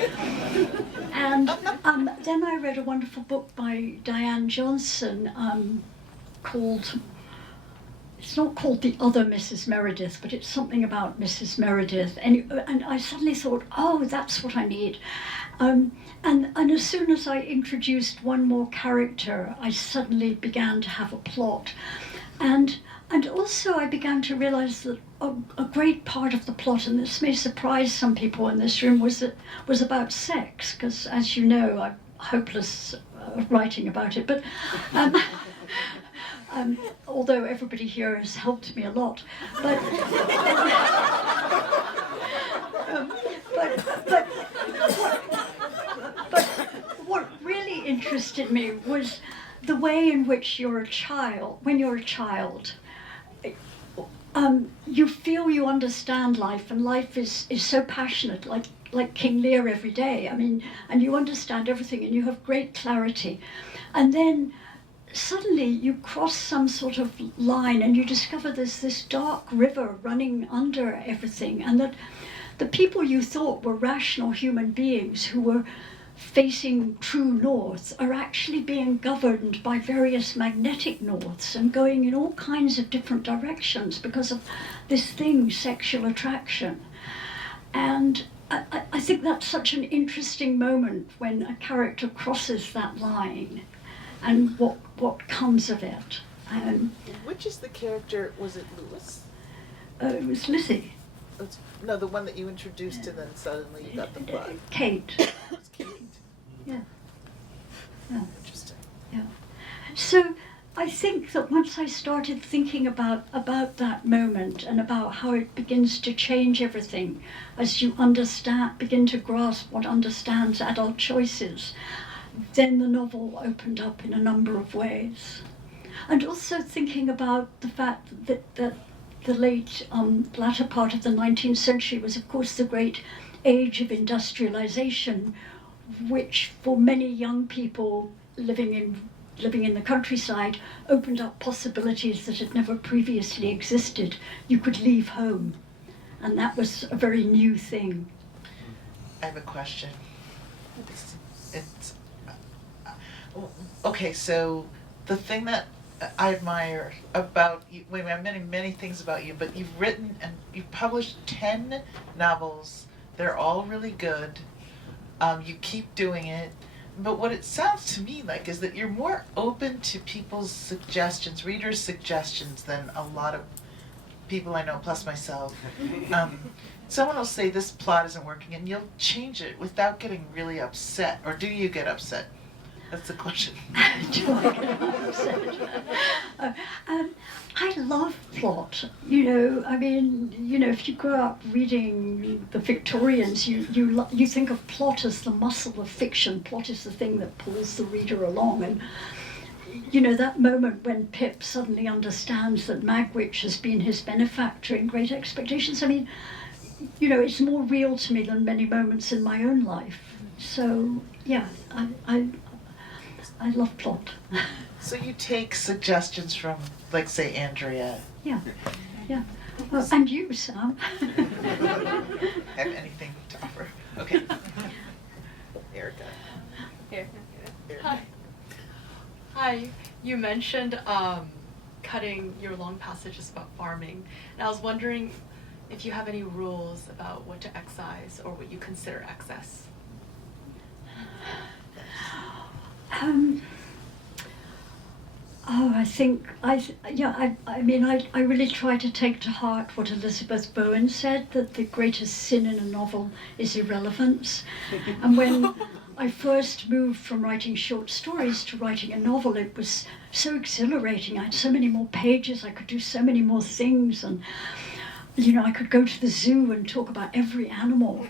And then I read a wonderful book by Diane Johnson called it's not called The Other Mrs. Meredith, but it's something about Mrs. Meredith. And I suddenly thought, oh, that's what I need. And as soon as I introduced one more character, I suddenly began to have a plot. And also I began to realize that a great part of the plot, and this may surprise some people in this room, was about sex, because as you know, I'm hopeless writing about it. But although everybody here has helped me a lot, but what really interested me was the way in which when you're a child, you feel you understand life, and life is so passionate, like King Lear every day. I mean, and you understand everything, and you have great clarity. And then suddenly you cross some sort of line, and you discover there's this dark river running under everything, and that the people you thought were rational human beings who were facing true north are actually being governed by various magnetic norths and going in all kinds of different directions because of this thing, sexual attraction. And I think that's such an interesting moment when a character crosses that line and what comes of it. Which is the character? Was it Lewis? It was Lizzie. No, the one that you introduced and then suddenly you got the bug. Kate. It's Kate. Yeah. Interesting. Yeah. So I think that once I started thinking about that moment and about how it begins to change everything as you begin to grasp what understands adult choices, then the novel opened up in a number of ways. And also thinking about the fact that the latter part of the 19th century was, of course, the great age of industrialization, which for many young people living in the countryside opened up possibilities that had never previously existed. You could leave home, and that was a very new thing. I have a question. Okay, so the thing that I admire about you, I have many things about you, but you've written and you've published 10 novels. They're all really good. You keep doing it. But what it sounds to me like is that you're more open to people's suggestions, readers' suggestions, than a lot of people I know, plus myself. Someone will say this plot isn't working, and you'll change it without getting really upset. Or do you get upset? That's the question. Do I get upset? I love plot. I mean, if you grow up reading the Victorians, you think of plot as the muscle of fiction. Plot is the thing that pulls the reader along. And, that moment when Pip suddenly understands that Magwitch has been his benefactor in Great Expectations, I mean, it's more real to me than many moments in my own life. So, yeah, I love plot. So you take suggestions from, like, say, Andrea. Yeah. And you, Sam. Have anything to offer? Okay. Erica. Here. Erica. Hi. You mentioned cutting your long passages about farming, and I was wondering if you have any rules about what to excise or what you consider excess. I really try to take to heart what Elizabeth Bowen said, that the greatest sin in a novel is irrelevance. And when I first moved from writing short stories to writing a novel, it was so exhilarating. I had so many more pages, I could do so many more things, and I could go to the zoo and talk about every animal.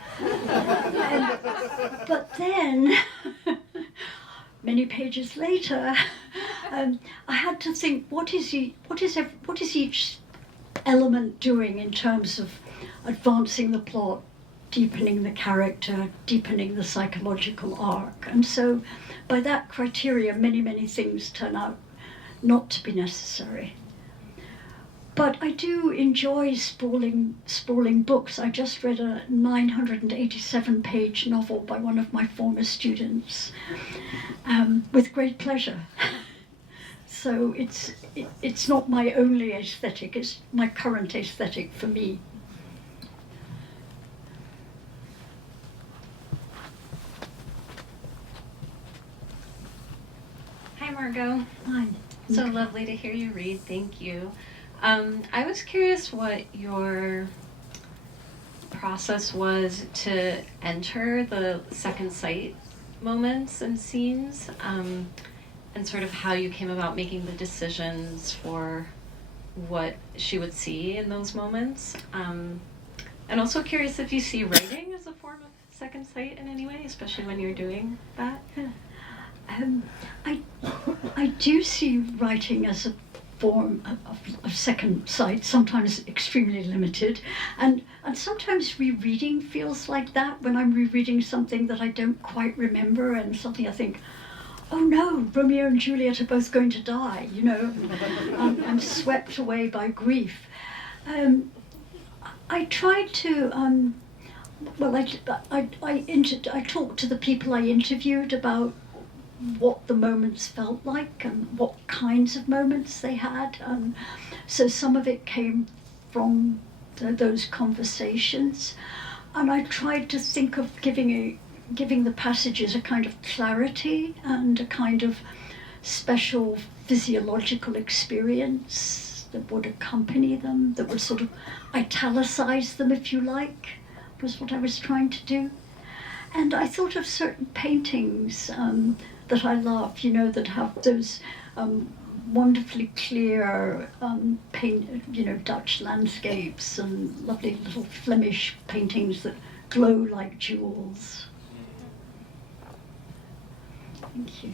But then, many pages later, I had to think, what is each element doing in terms of advancing the plot, deepening the character, deepening the psychological arc? And so, by that criteria, many things turn out not to be necessary. But I do enjoy sprawling books. I just read a 987-page novel by one of my former students with great pleasure. So it's not my only aesthetic, it's my current aesthetic for me. Hi, Margot. Hi. So lovely to hear you read. Thank you. I was curious what your process was to enter the second sight moments and scenes, and sort of how you came about making the decisions for what she would see in those moments. And also curious if you see writing as a form of second sight in any way, especially when you're doing that. I do see writing as a form of second sight, sometimes extremely limited, and sometimes rereading feels like that when I'm rereading something that I don't quite remember and something I think, oh no, Romeo and Juliet are both going to die, you know. I'm swept away by grief. I tried to, I talked to the people I interviewed about what the moments felt like and what kinds of moments they had. So some of it came from those conversations. And I tried to think of giving the passages a kind of clarity and a kind of special physiological experience that would accompany them, that would sort of italicize them, if you like, was what I was trying to do. And I thought of certain paintings that I love, you know, that have those wonderfully clear Dutch landscapes and lovely little Flemish paintings that glow like jewels. Thank you.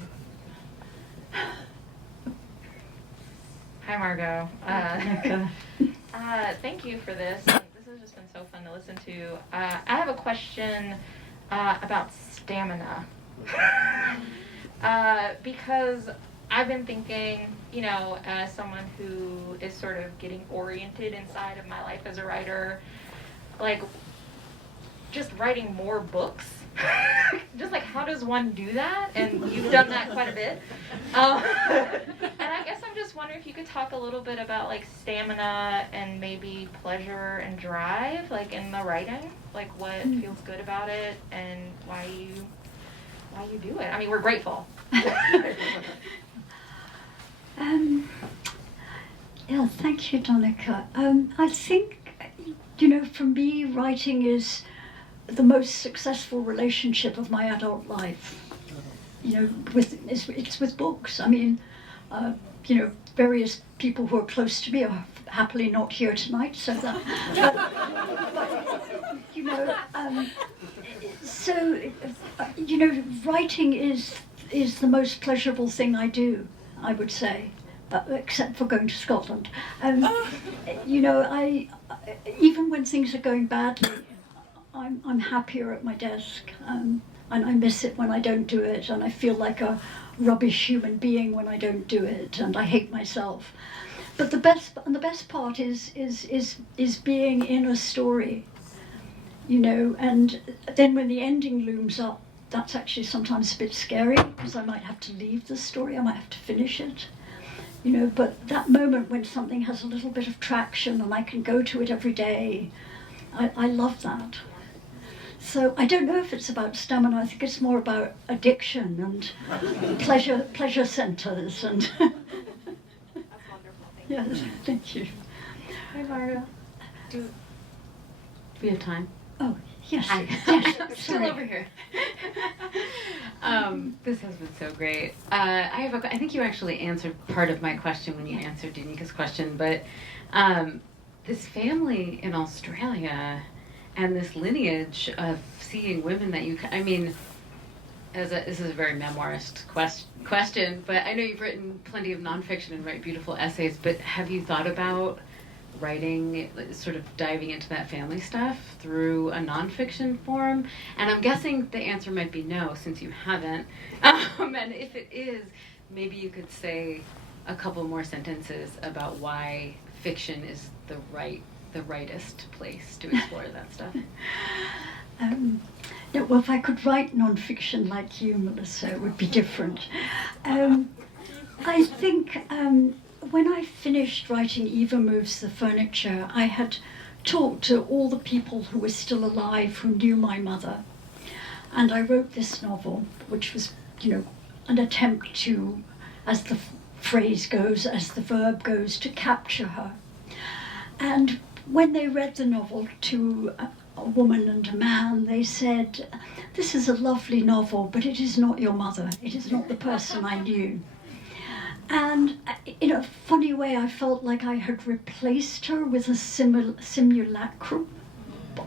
Hi, Margot. Thank you for this. This has just been so fun to listen to. I have a question about stamina. Because I've been thinking, you know, as someone who is sort of getting oriented inside of my life as a writer, like just writing more books. Just like, how does one do that? And you've done that quite a bit. And I guess I'm just wondering if you could talk a little bit about like stamina and maybe pleasure and drive, like in the writing, like what feels good about it and why you do it. I mean, we're grateful. Yeah, thank you, Donica. I think, you know, for me, writing is the most successful relationship of my adult life. You know, it's with books. I mean, you know, various people who are close to me are happily not here tonight, so that. But you know, so you know, writing is the most pleasurable thing I do, I would say, except for going to Scotland. You know, I even when things are going badly, I'm happier at my desk, and I miss it when I don't do it, and I feel like a rubbish human being when I don't do it, and I hate myself. But the best part is being in a story, you know, and then when the ending looms up, that's actually sometimes a bit scary because I might have to leave the story, I might have to finish it, you know, but that moment when something has a little bit of traction and I can go to it every day, I love that. So I don't know if it's about stamina, I think it's more about addiction and pleasure centers and That's wonderful. Thank you. yes, thank you. Hi, Margo. Do we have time? Oh, yes. Hi. Yes, Still sorry. over here. This has been so great. I think you actually answered part of my question when you answered Danika's question, but this family in Australia and this lineage of seeing women that you, I mean, this is a very memoirist question, but I know you've written plenty of nonfiction and write beautiful essays, but have you thought about writing, sort of diving into that family stuff through a nonfiction form? And I'm guessing the answer might be no, since you haven't. And if it is, maybe you could say a couple more sentences about why fiction is the rightest place to explore that stuff. No, well, if I could write non-fiction like you, Melissa, it would be different. I think when I finished writing Eva Moves the Furniture, I had talked to all the people who were still alive who knew my mother. And I wrote this novel, which was, an attempt to, as the phrase goes, as the verb goes, to capture her. And when they read the novel to a woman and a man, they said, "This is a lovely novel, but it is not your mother. It is not the person I knew." And in a funny way, I felt like I had replaced her with a simulacrum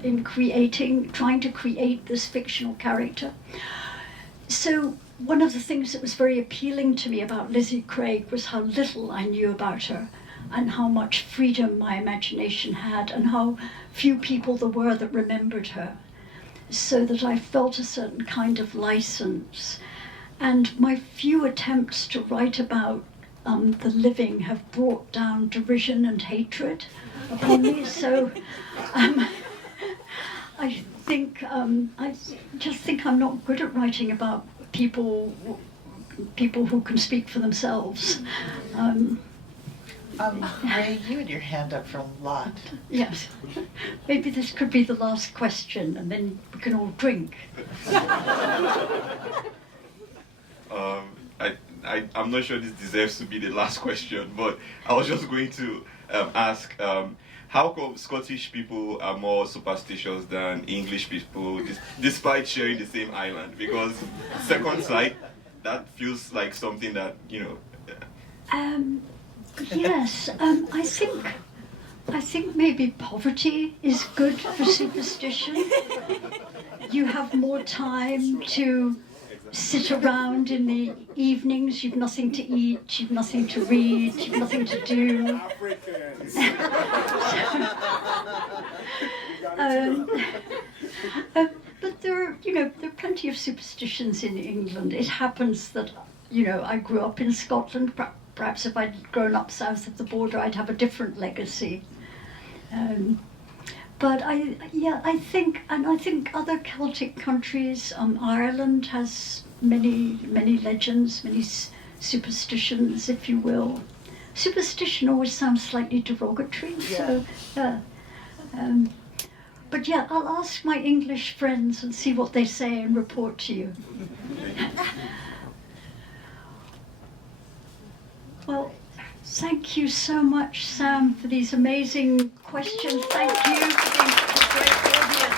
in trying to create this fictional character. So one of the things that was very appealing to me about Lizzie Craig was how little I knew about her, and how much freedom my imagination had, and how few people there were that remembered her. So that I felt a certain kind of license. And my few attempts to write about the living have brought down derision and hatred upon me. So I just think I'm not good at writing about people who can speak for themselves. Ray, you had your hand up for a lot. Yes. Maybe this could be the last question, and then we can all drink. I'm not sure this deserves to be the last question, but I was just going to ask, how come Scottish people are more superstitious than English people, despite sharing the same island? Because second sight, that feels like something that, Yes, I think maybe poverty is good for superstition. You have more time to sit around in the evenings, you've nothing to eat, you've nothing to read, you've nothing to do. But there are plenty of superstitions in England. It happens that, I grew up in Scotland. Perhaps if I'd grown up south of the border, I'd have a different legacy. But I think other Celtic countries, Ireland has many legends, many superstitions, if you will. Superstition always sounds slightly derogatory, so. But yeah, I'll ask my English friends and see what they say and report to you. Well, thank you so much, Sam, for these amazing questions. Thank you for being such a great audience.